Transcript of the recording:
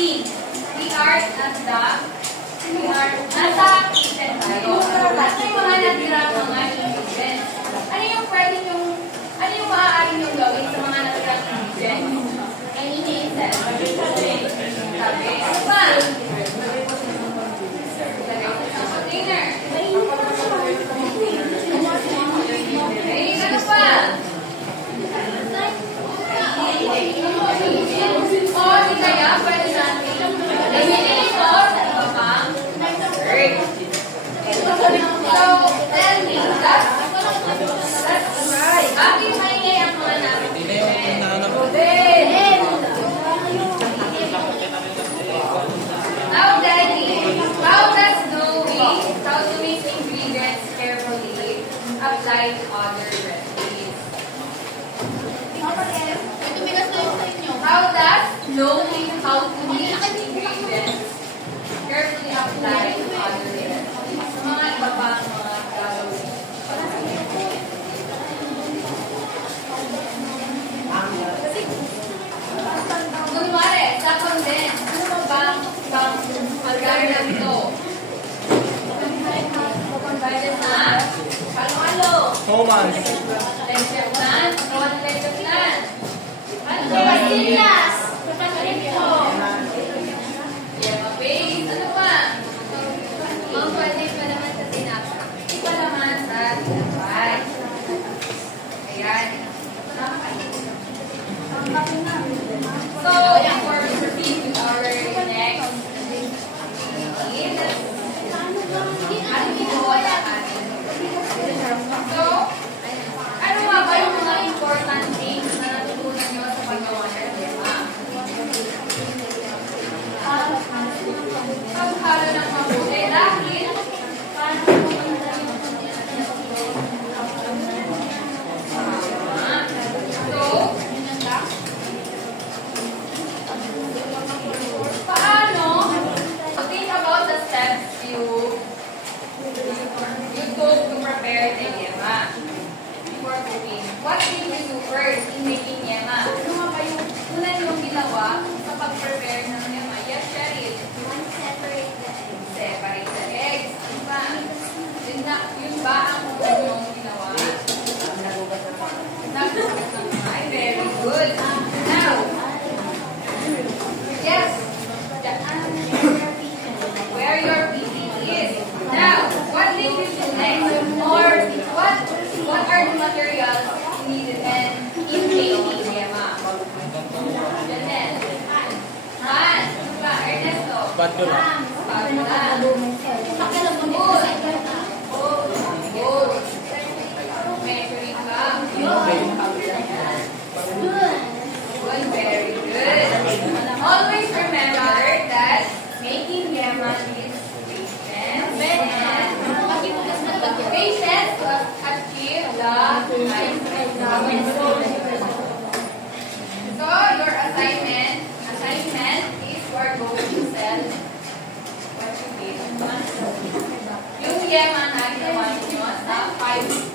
see. We are nasa kitchen tayo. At may mga natira mga ingredients. Ano yung maaari yung gawin sa mga natirang ingredients? Kainin, sabi. Ano ba? Container. Ano pa? O, di kaya, pwede natin. Gamitin ito sa iba pang word. So, tell me, that's right. Bakit maingay ang mga namin? Now, Daddy, how does knowing how to mix ingredients carefully apply to other recipes? How does knowing how to mix ingredients carefully apply to other recipes? Sa mga iba pang mga gagawin. Kunwari, sa condense, ano bang magkari na ito? Condense na? Halo-halo. Thomas. Leche plan? Ano leche plan? Ano ba? Pastillas. Yema base. Ano pa? Ang pwede pa naman sa tinapay. Iba naman sa tinapay. Ayan. So, before we proceed with our next ano ginagawa natin? So, ano nga ba yung mga important things na natutunan nyo sa paggawa ng yema? Paghalo ng mabuti dahil what did you do first in making yema? Ano nga ba yung una yung ginawa sa pag-prepare ng yema? Yes, Cheryl. Separate the eggs. Separate the eggs. Diba? Yun ba ang una yung ginawa? Nagugat ng mga. Very good. Now, yes. Where your PC is. Now, what did you do next? Or what are the materials needed in making yema? Janelle. Han. Diba? Ernesto. Spatula. Spatula. Good. Measuring cup. Good. Very good. Always remember that making yema is patience to achieve the highest result. So, your assignment is you are going to sell what you did. Yung yema na ginawa ninyo sa 5